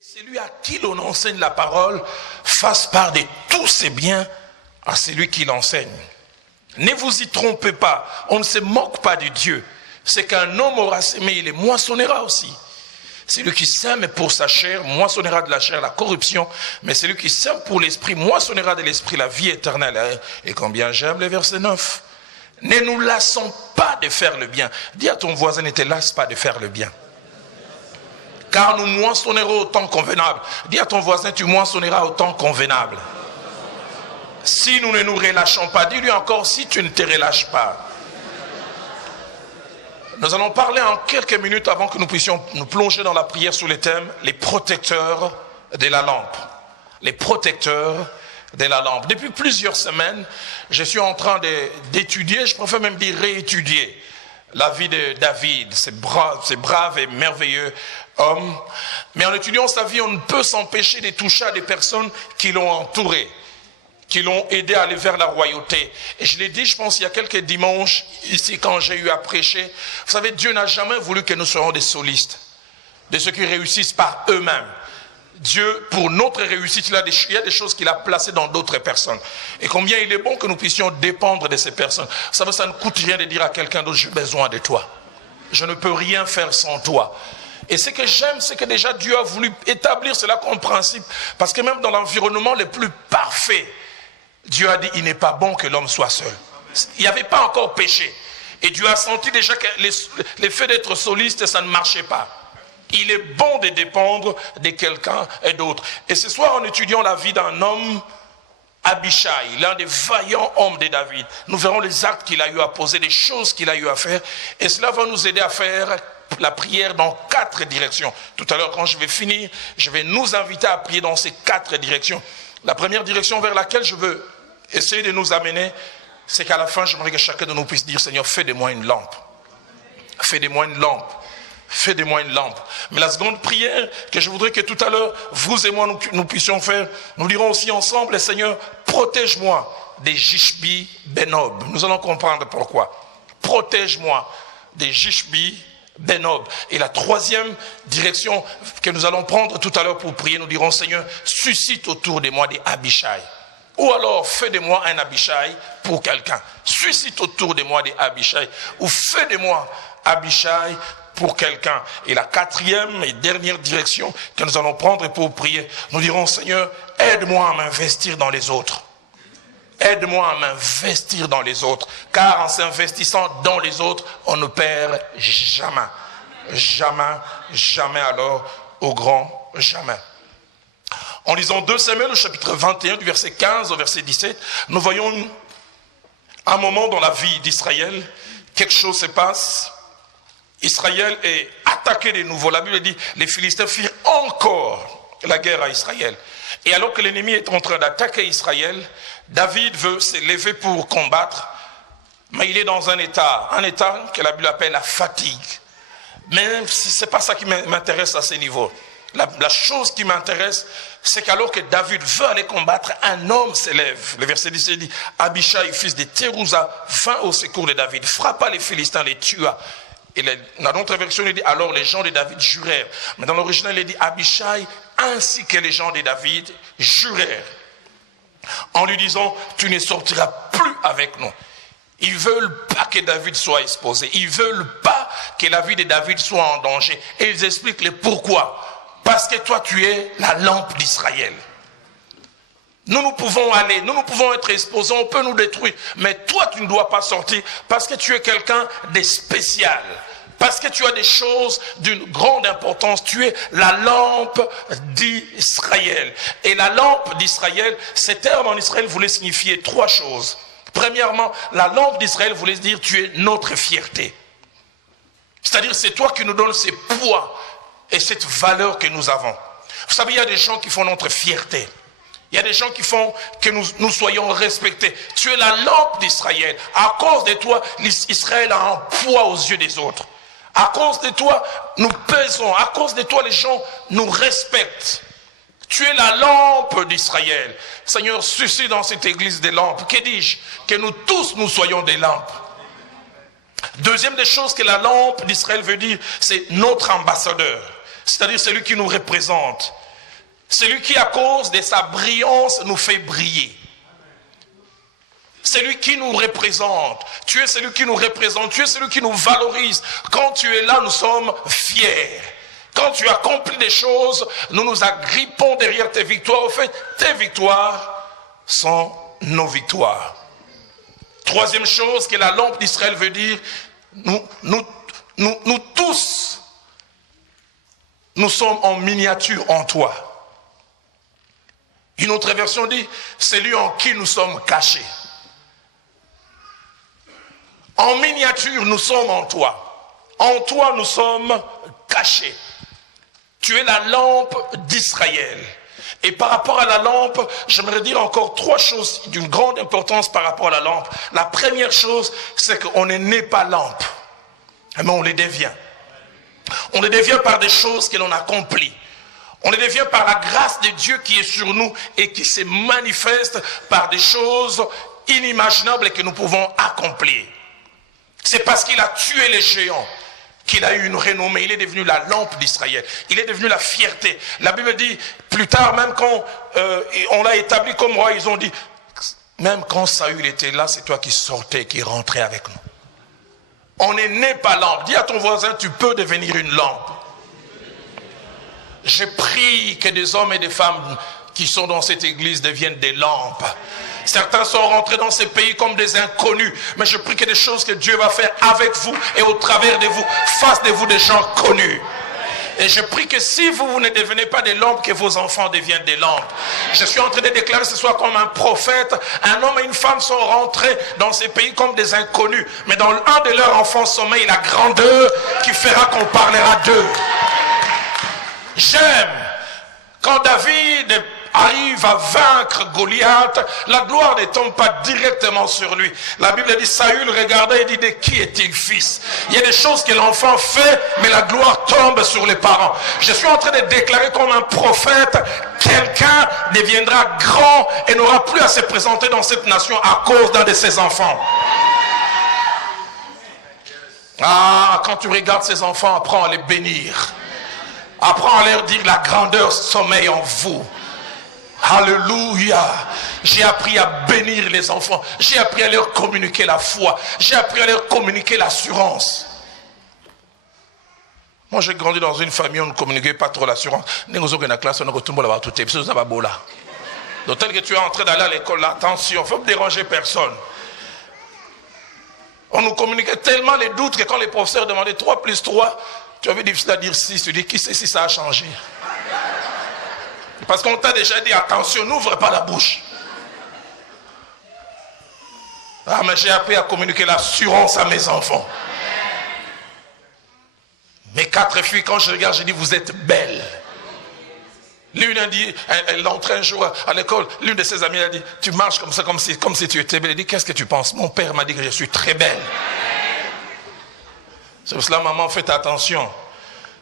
Celui à qui l'on enseigne la parole fasse part de tous ses biens à celui qui l'enseigne. Ne vous y trompez pas, on ne se moque pas de Dieu. C'est qu'un homme aura semé, il les moissonnera aussi. Celui qui sème pour sa chair, moissonnera de la chair la corruption, mais celui qui sème pour l'esprit, moissonnera de l'esprit la vie éternelle. Et combien j'aime le verset 9. Ne nous lassons pas de faire le bien. Dis à ton voisin, ne te lasse pas de faire le bien. Car nous moissonnerons au temps convenable. Dis à ton voisin, tu moissonneras au temps convenable. Si nous ne nous relâchons pas, dis-lui encore, si tu ne te relâches pas. Nous allons parler en quelques minutes avant que nous puissions nous plonger dans la prière sous le thème les protecteurs de la lampe. Les protecteurs de la lampe. Depuis plusieurs semaines, je suis en train d'étudier, je préfère même dire réétudier, la vie de David, ce brave et merveilleux homme. Mais en étudiant sa vie, on ne peut s'empêcher de toucher à des personnes qui l'ont entouré, qui l'ont aidé à aller vers la royauté. Et je l'ai dit, je pense, il y a quelques dimanches, ici, quand j'ai eu à prêcher. Vous savez, Dieu n'a jamais voulu que nous soyons des solistes, de ceux qui réussissent par eux-mêmes. Dieu, pour notre réussite, il y a des choses qu'il a placées dans d'autres personnes. Et combien il est bon que nous puissions dépendre de ces personnes. Vous savez, ça ne coûte rien de dire à quelqu'un d'autre, j'ai besoin de toi. Je ne peux rien faire sans toi. Et ce que j'aime, c'est que déjà Dieu a voulu établir cela comme principe. Parce que même dans l'environnement le plus parfait, Dieu a dit, il n'est pas bon que l'homme soit seul. Il n'y avait pas encore péché. Et Dieu a senti déjà que l'effet d'être soliste, ça ne marchait pas. Il est bon de dépendre de quelqu'un et d'autre. Et ce soir, en étudiant la vie d'un homme, Abishai, l'un des vaillants hommes de David, nous verrons les actes qu'il a eu à poser, les choses qu'il a eu à faire. Et cela va nous aider à faire la prière dans 4 directions. Tout à l'heure, quand je vais finir, je vais nous inviter à prier dans ces 4 directions. La première direction vers laquelle je veux essayer de nous amener, c'est qu'à la fin, j'aimerais que chacun de nous puisse dire, Seigneur, fais de moi une lampe. Fais de moi une lampe. Fais de moi une lampe. Mais la seconde prière que je voudrais que tout à l'heure, vous et moi, nous puissions faire, nous dirons aussi ensemble, Seigneur, protège-moi des Jishbi Benob. Nous allons comprendre pourquoi. Protège-moi des Jishbi Benob. Et la troisième direction que nous allons prendre tout à l'heure pour prier, nous dirons, Seigneur, suscite autour de moi des Abishai. Ou alors, fais de moi un Abishai pour quelqu'un. Suscite autour de moi des Abishai. Ou fais de moi Abishai pour quelqu'un. Et la 4e et dernière direction que nous allons prendre pour prier, nous dirons, Seigneur, aide-moi à m'investir dans les autres. Aide-moi à m'investir dans les autres. Car en s'investissant dans les autres, on ne perd jamais. Jamais, jamais alors, au grand jamais. En lisant 2 Samuel, au chapitre 21, du verset 15 au verset 17, nous voyons un moment dans la vie d'Israël, quelque chose se passe. Israël est attaqué de nouveau. La Bible dit, les Philistins firent encore la guerre à Israël. Et alors que l'ennemi est en train d'attaquer Israël, David veut se lever pour combattre, mais il est dans un état que la Bible appelle la fatigue. Mais ce n'est pas ça qui m'intéresse à ce niveau. La chose qui m'intéresse, c'est qu'alors que David veut aller combattre, un homme s'élève. Le verset 17 dit, Abishai, fils de Thérouza, vint au secours de David, frappa les Philistins, les tua. Et dans notre version, il dit, alors les gens de David jurèrent. Mais dans l'original, il dit, Abishai, ainsi que les gens de David, jurèrent. En lui disant, tu ne sortiras plus avec nous. Ils ne veulent pas que David soit exposé. Ils ne veulent pas que la vie de David soit en danger. Et ils expliquent le pourquoi. Parce que toi, tu es la lampe d'Israël. Nous pouvons aller, nous pouvons être exposés, on peut nous détruire. Mais toi, tu ne dois pas sortir parce que tu es quelqu'un de spécial. Parce que tu as des choses d'une grande importance. Tu es la lampe d'Israël. Et la lampe d'Israël, ce terme en Israël voulait signifier 3 choses. Premièrement, la lampe d'Israël voulait dire tu es notre fierté. C'est-à-dire c'est toi qui nous donnes ce poids et cette valeur que nous avons. Vous savez, il y a des gens qui font notre fierté. Il y a des gens qui font que nous soyons respectés. Tu es la lampe d'Israël. À cause de toi, Israël a un poids aux yeux des autres. À cause de toi, nous pesons. À cause de toi, les gens nous respectent. Tu es la lampe d'Israël. Seigneur, suscite dans cette église des lampes. Que dis-je? Que nous tous, nous soyons des lampes. Deuxième des choses que la lampe d'Israël veut dire, c'est notre ambassadeur. C'est-à-dire celui qui nous représente. Celui qui, à cause de sa brillance, nous fait briller. Celui qui nous représente. Tu es celui qui nous représente. Tu es celui qui nous valorise. Quand tu es là, nous sommes fiers. Quand tu accomplis des choses, nous nous agrippons derrière tes victoires. Au fait, tes victoires sont nos victoires. Troisième chose que la lampe d'Israël veut dire, nous tous, nous sommes en miniature en toi. Une autre version dit, c'est lui en qui nous sommes cachés. En miniature, nous sommes en toi. En toi, nous sommes cachés. Tu es la lampe d'Israël. Et par rapport à la lampe, j'aimerais dire encore trois choses d'une grande importance par rapport à la lampe. La première chose, c'est qu'on n'est né pas lampe, mais on les devient. On les devient par des choses que l'on accomplit. On les devient par la grâce de Dieu qui est sur nous et qui se manifeste par des choses inimaginables que nous pouvons accomplir. C'est parce qu'il a tué les géants qu'il a eu une renommée. Il est devenu la lampe d'Israël. Il est devenu la fierté. La Bible dit, plus tard, même quand on l'a établi comme roi, ils ont dit, même quand Saül était là, c'est toi qui sortais, qui rentrais avec nous. On n'est né pas lampe. Dis à ton voisin, tu peux devenir une lampe. Je prie que des hommes et des femmes qui sont dans cette église deviennent des lampes. Certains sont rentrés dans ces pays comme des inconnus. Mais je prie que des choses que Dieu va faire avec vous et au travers de vous, fasse de vous des gens connus. Et je prie que si vous ne devenez pas des lampes, que vos enfants deviennent des lampes. Je suis en train de déclarer ce soir comme un prophète. Un homme et une femme sont rentrés dans ces pays comme des inconnus. Mais dans un de leurs enfants sommeille la grandeur qui fera qu'on parlera d'eux. J'aime quand David arrive à vaincre Goliath, la gloire ne tombe pas directement sur lui. La Bible dit, Saül regardait et dit, de qui est-il fils? Il y a des choses que l'enfant fait, mais la gloire tombe sur les parents. Je suis en train de déclarer comme un prophète, quelqu'un deviendra grand et n'aura plus à se présenter dans cette nation à cause d'un de ses enfants. Ah, quand tu regardes ces enfants, apprends à les bénir. Apprends à leur dire, la grandeur sommeille en vous. Alléluia. J'ai appris à bénir les enfants. J'ai appris à leur communiquer la foi. J'ai appris à leur communiquer l'assurance. Moi j'ai grandi dans une famille où on ne communiquait pas trop l'assurance. Donc tel que tu es en train d'aller à l'école, là, attention, il ne faut pas déranger personne. On nous communiquait tellement les doutes que quand les professeurs demandaient 3 plus 3, tu avais difficile à dire 6, tu dis qui sait si ça a changé? Parce qu'on t'a déjà dit, attention, n'ouvre pas la bouche. Ah, mais j'ai appris à communiquer l'assurance à mes enfants. Mes 4 filles, quand je regarde, je dis, vous êtes belles. L'une a dit, elle entrait un jour à l'école, l'une de ses amies a dit, tu marches comme ça, comme si tu étais belle. Elle dit, qu'est-ce que tu penses? Mon père m'a dit que je suis très belle. C'est pour cela, maman, faites attention.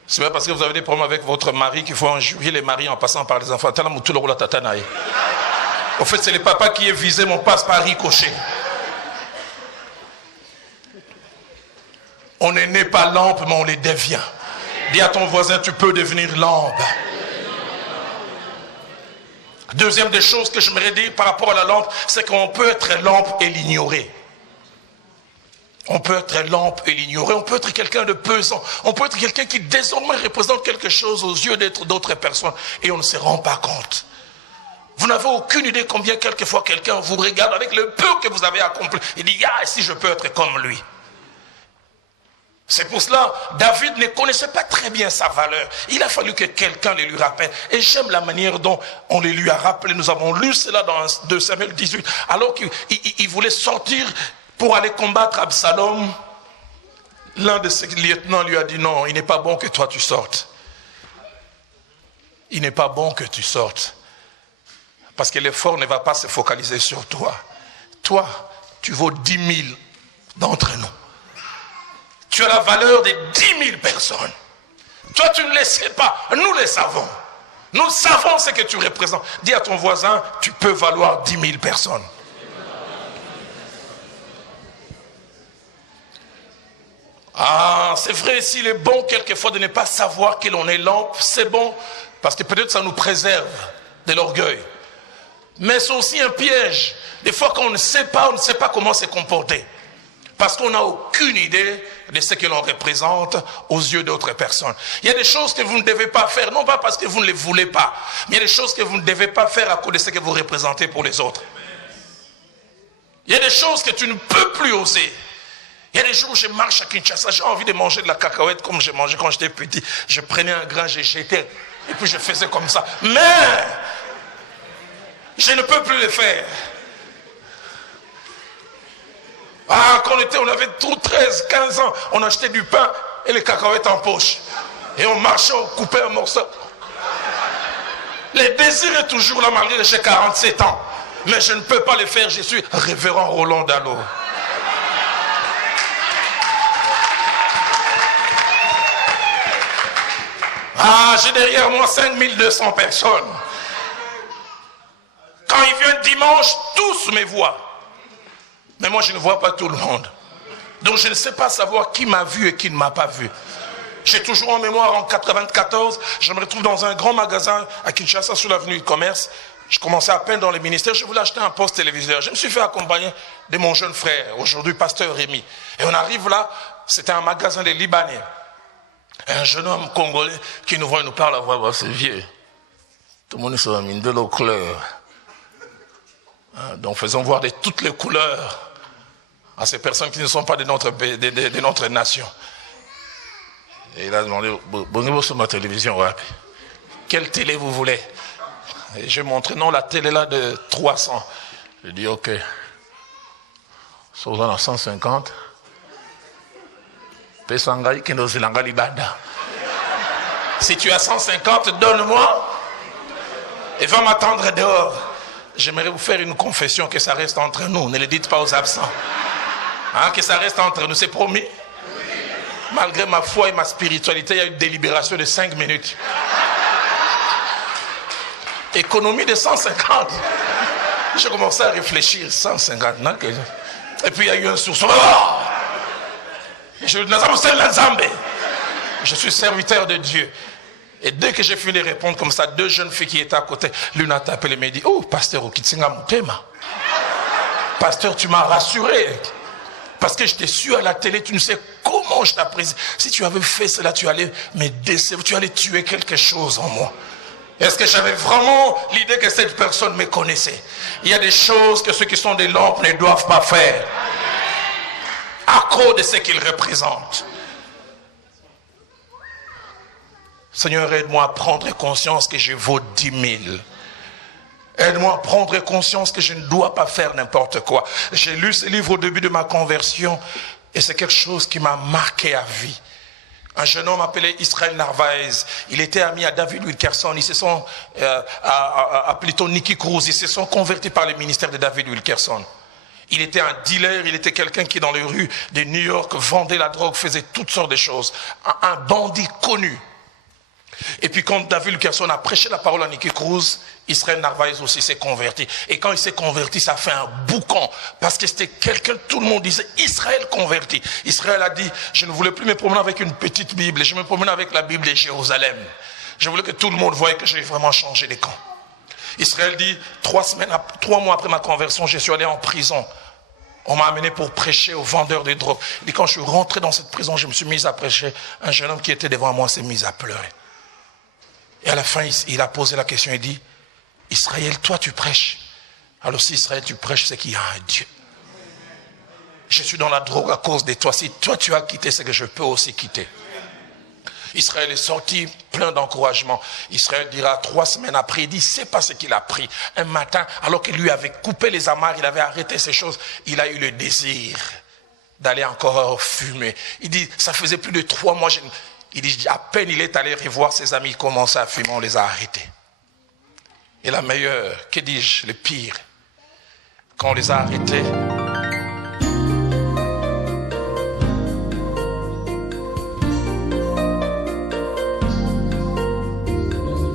C'est pas parce que vous avez des problèmes avec votre mari qu'il faut injurier les maris en passant par les enfants. Au fait, c'est le papa qui est visé, mon passe par ricochet. On n'est né pas lampe, mais on les devient. Dis à ton voisin, tu peux devenir lampe. Deuxième des choses que j'aimerais dire par rapport à la lampe, c'est qu'on peut être lampe et l'ignorer. On peut être lampe et l'ignorer, on peut être quelqu'un de pesant, on peut être quelqu'un qui désormais représente quelque chose aux yeux d'autres personnes et on ne se rend pas compte. Vous n'avez aucune idée combien quelquefois quelqu'un vous regarde avec le peu que vous avez accompli et dit, ah, si je peux être comme lui. C'est pour cela, David ne connaissait pas très bien sa valeur. Il a fallu que quelqu'un le lui rappelle. Et j'aime la manière dont on le lui a rappelé. Nous avons lu cela dans 2 Samuel 18. Alors qu'il voulait sortir pour aller combattre Absalom, l'un de ses lieutenants lui a dit, non, il n'est pas bon que toi tu sortes. Il n'est pas bon que tu sortes. Parce que l'effort ne va pas se focaliser sur toi. Toi, tu vaux 10 000 d'entre nous. Tu as la valeur de 10 000 personnes. Toi, tu ne le sais pas. Nous le savons. Nous savons ce que tu représentes. Dis à ton voisin, tu peux valoir 10 000 personnes. Ah, c'est vrai, s'il est bon quelquefois de ne pas savoir que l'on est lampe, c'est bon Parce que peut-être ça nous préserve de l'orgueil. Mais c'est aussi un piège. Des fois qu'on ne sait pas, on ne sait pas comment se comporter. Parce qu'on n'a aucune idée de ce que l'on représente aux yeux d'autres personnes. Il y a des choses que vous ne devez pas faire, non pas parce que vous ne les voulez pas, mais il y a des choses que vous ne devez pas faire à cause de ce que vous représentez pour les autres. Il y a des choses que tu ne peux plus oser. Il y a des jours où je marche à Kinshasa, j'ai envie de manger de la cacahuète comme j'ai mangé quand j'étais petit. Je prenais un grain, j'ai jeté, et puis je faisais comme ça. Mais je ne peux plus le faire. Ah, quand on avait 13, 15 ans, on achetait du pain et les cacahuètes en poche. Et on marchait, on coupait un morceau. Le désir est toujours là malgré que j'ai 47 ans. Mais je ne peux pas le faire, je suis révérend Roland Dallot. Ah, j'ai derrière moi 5200 personnes. Quand il vient dimanche, tous me voient. Mais moi, je ne vois pas tout le monde. Donc, je ne sais pas savoir qui m'a vu et qui ne m'a pas vu. J'ai toujours en mémoire, en 94, je me retrouve dans un grand magasin à Kinshasa, sur l'avenue du Commerce. Je commençais à peine dans les ministères. Je voulais acheter un poste téléviseur. Je me suis fait accompagner de mon jeune frère, aujourd'hui pasteur Rémi. Et on arrive là, c'était un magasin des Libanais. Et un jeune homme congolais qui nous voit et nous parle à voix basse, c'est vieux. Tout le monde est mis de l'eau couleur. Donc faisons voir de toutes les couleurs à ces personnes qui ne sont pas de notre nation. Et il a demandé, bonjour sur ma télévision, quelle télé vous voulez? Et j'ai montré, non, la télé là de 300. J'ai dit, ok, sur à 150. Si tu as 150, donne-moi et va m'attendre dehors. J'aimerais vous faire une confession, que ça reste entre nous. Ne le dites pas aux absents. Hein, que ça reste entre nous, c'est promis. Malgré ma foi et ma spiritualité, il y a une délibération de 5 minutes. Économie de 150. J'ai commencé à réfléchir, 150. Non, et puis il y a eu un sursaut. Je suis serviteur de Dieu. Et dès que j'ai fini de répondre comme ça, 2 jeunes filles qui étaient à côté, l'une a tapé et m'a dit, oh, pasteur Okitsinga Moutema. Pasteur, tu m'as rassuré. Parce que je t'ai su à la télé, tu ne sais comment je t'apprécie. Si tu avais fait cela, tu allais me décevoir, tu allais tuer quelque chose en moi. Est-ce que j'avais vraiment l'idée que cette personne me connaissait? Il y a des choses que ceux qui sont des lampes ne doivent pas faire. À cause de ce qu'ils représentent. Seigneur, aide-moi à prendre conscience que je vaux 10 000. Aide-moi à prendre conscience que je ne dois pas faire n'importe quoi. J'ai lu ce livre au début de ma conversion et c'est quelque chose qui m'a marqué à vie. Un jeune homme appelé Israël Narvaez, il était ami à David Wilkerson, ils se sont, à plutôt Nicky Cruz, ils se sont convertis par le ministère de David Wilkerson. Il était un dealer, il était quelqu'un qui dans les rues de New York vendait la drogue, faisait toutes sortes de choses. Un bandit connu. Et puis quand David Wilkerson a prêché la parole à Nicky Cruz, Israël Narvaez aussi s'est converti. Et quand il s'est converti, ça a fait un boucan. Parce que c'était quelqu'un, tout le monde disait, Israël converti. Israël a dit, je ne voulais plus me promener avec une petite Bible, je me promenais avec la Bible de Jérusalem. Je voulais que tout le monde voie que j'ai vraiment changé de camp. Israël dit, 3 mois après ma conversion, je suis allé en prison. On m'a amené pour prêcher aux vendeurs de drogue. Il dit, quand je suis rentré dans cette prison, je me suis mis à prêcher. Un jeune homme qui était devant moi s'est mis à pleurer. Et à la fin, il a posé la question, il dit, Israël, toi tu prêches. Alors si Israël tu prêches, c'est qu'il y a un Dieu. Je suis dans la drogue à cause de toi. Si toi tu as quitté, c'est que je peux aussi quitter. Israël est sorti plein d'encouragement. Israël dira 3 semaines après, il dit, c'est pas ce qu'il a pris. Un matin, alors qu'il lui avait coupé les amarres, il avait arrêté ces choses, il a eu le désir d'aller encore fumer. Il dit, ça faisait plus de 3 mois, il dit, à peine il est allé revoir ses amis, il commençait à fumer, on les a arrêtés. Et la meilleure, que dis-je, le pire, quand on les a arrêtés,